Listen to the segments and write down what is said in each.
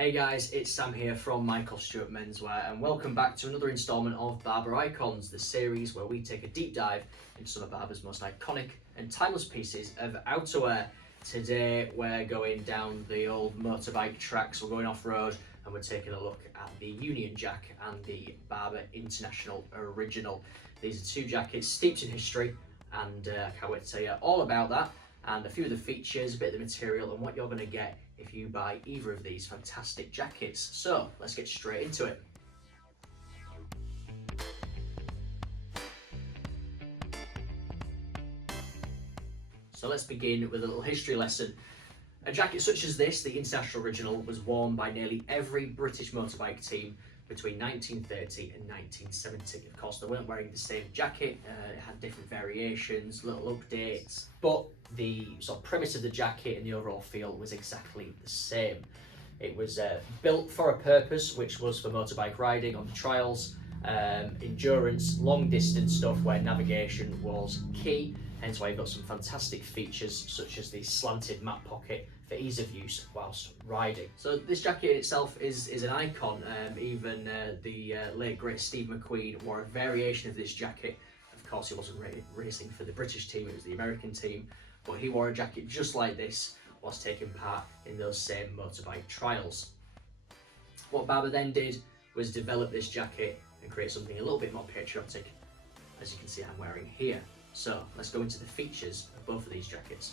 Hey guys, it's Sam here from Stewart Menswear and welcome back to another instalment of Barbour Icons, the series where we take a deep dive into some of Barbour's most iconic and timeless pieces of outerwear. Today we're going down the old motorbike tracks, we're going off-road and we're taking a look at the Union Jack and the Barbour International Original. These are two jackets steeped in history and I can't wait to tell you all about that and a few of the features, a bit of the material and what you're going to get if you buy either of these fantastic jackets. So let's get straight into it. So let's begin with a little history lesson. A jacket such as this, the International Original, was worn by nearly every British motorbike team between 1930 and 1970. Of course, they weren't wearing the same jacket, it had different variations, little updates, but the sort of premise of the jacket and the overall feel was exactly the same. It was built for a purpose, which was for motorbike riding on the trials, endurance, long distance stuff where navigation was key, hence why you've got some fantastic features such as the slanted map pocket for ease of use whilst riding. So this jacket in itself is an icon. Even the late great Steve McQueen wore a variation of this jacket. Of course he wasn't racing for the British team, it was the American team, but he wore a jacket just like this whilst taking part in those same motorbike trials. What Barbour then did was develop this jacket and create something a little bit more patriotic, as you can see I'm wearing here. So let's go into the features of both of these jackets.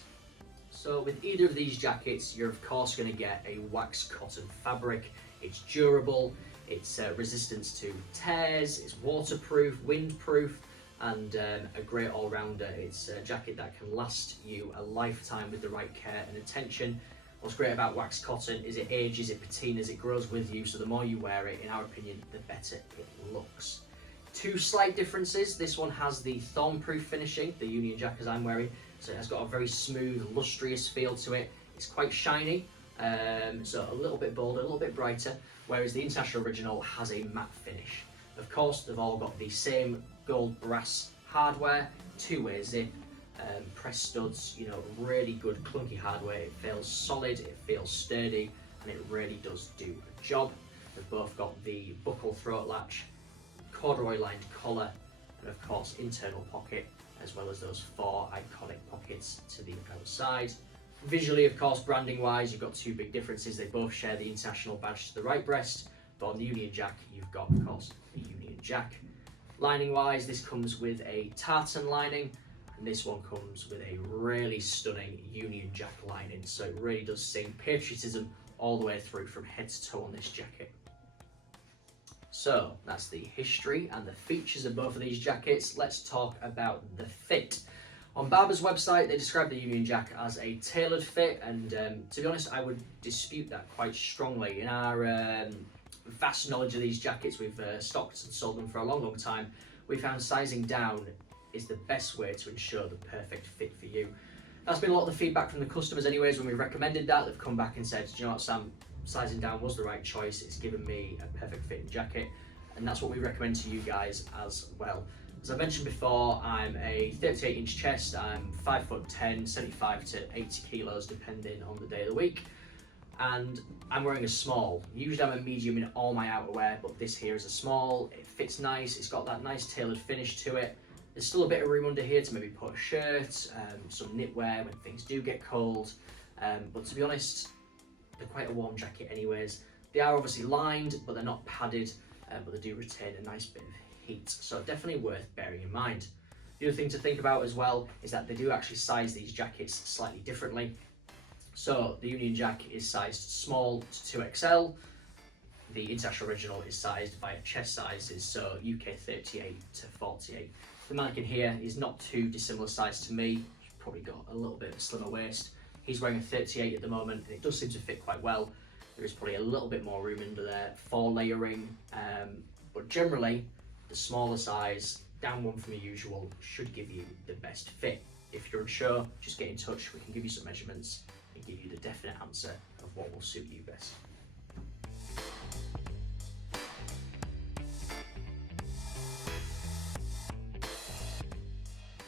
So with either of these jackets, you're of course going to get a wax cotton fabric. It's durable, it's resistant to tears, it's waterproof, windproof, and a great all-rounder. It's a jacket that can last you a lifetime with the right care and attention. What's great about wax cotton is it ages, it patinas, it grows with you, so the more you wear it, in our opinion, the better it looks. Two slight differences. This one has the thorn-proof finishing, the Union Jack as I'm wearing, so it has got a very smooth, lustrous feel to it. It's quite shiny, so a little bit bolder, a little bit brighter, whereas the International Original has a matte finish. Of course, they've all got the same gold brass hardware, two-way zip, press studs, you know, really good clunky hardware. It feels solid, it feels sturdy, and it really does do a job. They've both got the buckle throat latch, corduroy lined collar, and of course internal pocket, as well as those four iconic pockets to the outside. Visually, of course, branding wise, you've got two big differences. They both share the International badge to the right breast, but on the Union Jack you've got of course the Union Jack. Lining wise, this comes with a tartan lining, and this one comes with a really stunning Union Jack lining, so it really does sing patriotism all the way through from head to toe on this jacket. So that's the history and the features of both of these jackets. Let's talk about the fit. On Barbour's website, they describe the Union Jack as a tailored fit, and to be honest, I would dispute that quite strongly. In our vast knowledge of these jackets, we've stocked and sold them for a long time. We found sizing down is the best way to ensure the perfect fit for you. That's been a lot of the feedback from the customers anyways. When we recommended that, they've come back and said, do you know what, Sam, sizing down was the right choice. It's given me a perfect fitting jacket, and that's what we recommend to you guys as well. As I mentioned before, I'm a 38-inch chest, I'm 5'10", 75 to 80 kilos depending on the day of the week, and I'm wearing a small. Usually I'm a medium in all my outerwear, but this here is a small. It fits nice, it's got that nice tailored finish to it. There's still a bit of room under here to maybe put a shirt, some knitwear when things do get cold, but to be honest, they're quite a warm jacket anyways. They are obviously lined, but they're not padded, but they do retain a nice bit of heat, so definitely worth bearing in mind. The other thing to think about as well is that they do actually size these jackets slightly differently. So the Union Jack is sized small to 2XL, the International Original is sized via chest sizes, so UK 38 to 48. The mannequin here is not too dissimilar size to me. He's probably got a little bit of a slimmer waist. He's wearing a 38 at the moment, and it does seem to fit quite well. There is probably a little bit more room under there for layering, but generally, the smaller size, down one from the usual, should give you the best fit. If you're unsure, just get in touch. We can give you some measurements and give you the definite answer of what will suit you best.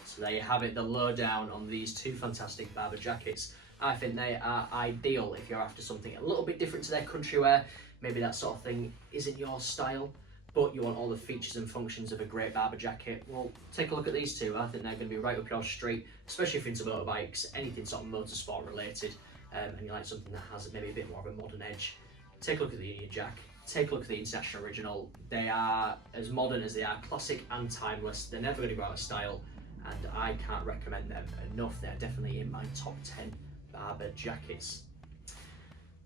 So there you have it, the lowdown on these two fantastic Barbour jackets. I think they are ideal if you're after something a little bit different to their country wear. Maybe that sort of thing isn't your style, but you want all the features and functions of a great Barbour jacket. Well, take a look at these two. I think they're going to be right up your street, especially if you're into motorbikes, anything sort of motorsport related, and you like something that has maybe a bit more of a modern edge. Take a look at the Union Jack. Take a look at the International Original. They are as modern as they are classic and timeless. They're never going to go out of style, and I can't recommend them enough. They're definitely in my top 10 Barbour jackets.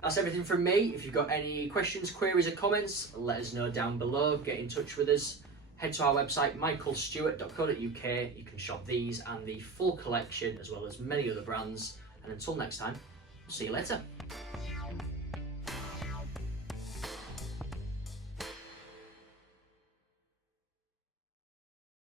That's everything from me. If you've got any questions, queries or comments, let us know down below. Get in touch with us. Head to our website, michaelstewart.co.uk. You can shop these and the full collection, as well as many other brands. And until next time, see you later.